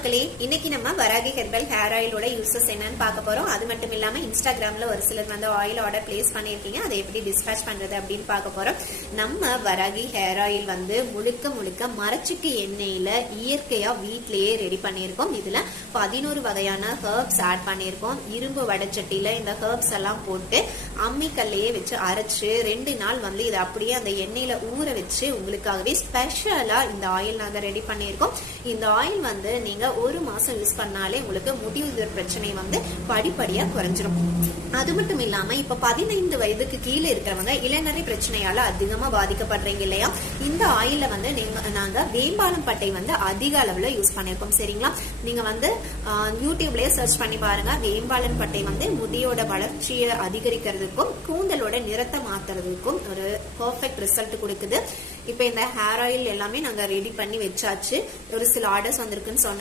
மக்களே, இன்னைக்கு நம்ம வராகி ஹெர்பல் ஹேர் ஆயிலோட யூசஸ் என்னன்னு பார்க்க போறோம். அது மட்டும் இல்லாம இன்ஸ்டாகிராம்ல ஒரு சிலர் வந்து ஆயில் ஆர்டர் பிளேஸ் பண்ணிருக்கீங்க, அதை எப்படி டிஸ்பேச் பண்றது அப்படின்னு பார்க்க போறோம். நம்ம வராகி ஹேர் ஆயில் வந்து முழுக்க முழுக்க மரச்சிக்கு எண்ணெயில இயற்கையா வீட்லயே ரெடி பண்ணியிருக்கோம். இதுல 11 வகையான ஹெர்ப்ஸ் ஆட் பண்ணியிருக்கோம். இரும்பு வடச்சட்டியில இந்த ஹெர்ப்ஸ் எல்லாம் போட்டு அம்மிக்கல்லையே வச்சு அரைச்சு 2 நாள் வந்து இதை அப்படியே அந்த எண்ணெயில ஊற வச்சு உங்களுக்காகவே ஸ்பெஷலா இந்த ஆயில் நாங்க ரெடி பண்ணியிருக்கோம். இந்த ஆயில் வந்து நீங்க 1 மாசம் யூஸ் பண்ணாலே உங்களுக்கு முடி உதிர் பிரச்சனை வந்து படிப்படியா குறைஞ்சிரும். அது மட்டும் இல்லாம இப்ப 15 வயதுக்கு கீழே இருக்கிறவங்க இளநரை பிரச்சனையால அதிகமா பாதிக்கப்படுறீங்க இல்லையா? இந்த ஆயில வந்து நாங்க வேம்பாலம் பட்டை வந்து அதிக அளவுல யூஸ் பண்ணிருக்கோம். சரிங்களா? நீங்க வந்து யூடியூப்லயே சர்ச் பண்ணி பாருங்க. வேம்பாலம் பட்டை வந்து முடியோட வளர்ச்சியை அதிகரிக்கிறதுக்கும் கூந்தலோட நிறத்தை மாத்துறதுக்கும் ஒரு பெர்ஃபெக்ட் ரிசல்ட் கொடுக்குது. இப்ப இந்த ஹேர் ஆயில் எல்லாமே நாங்க ரெடி பண்ணி வச்சாச்சு. ஒரு சில ஆர்டர்ஸ் வந்திருக்குன்னு சொன்னேன்.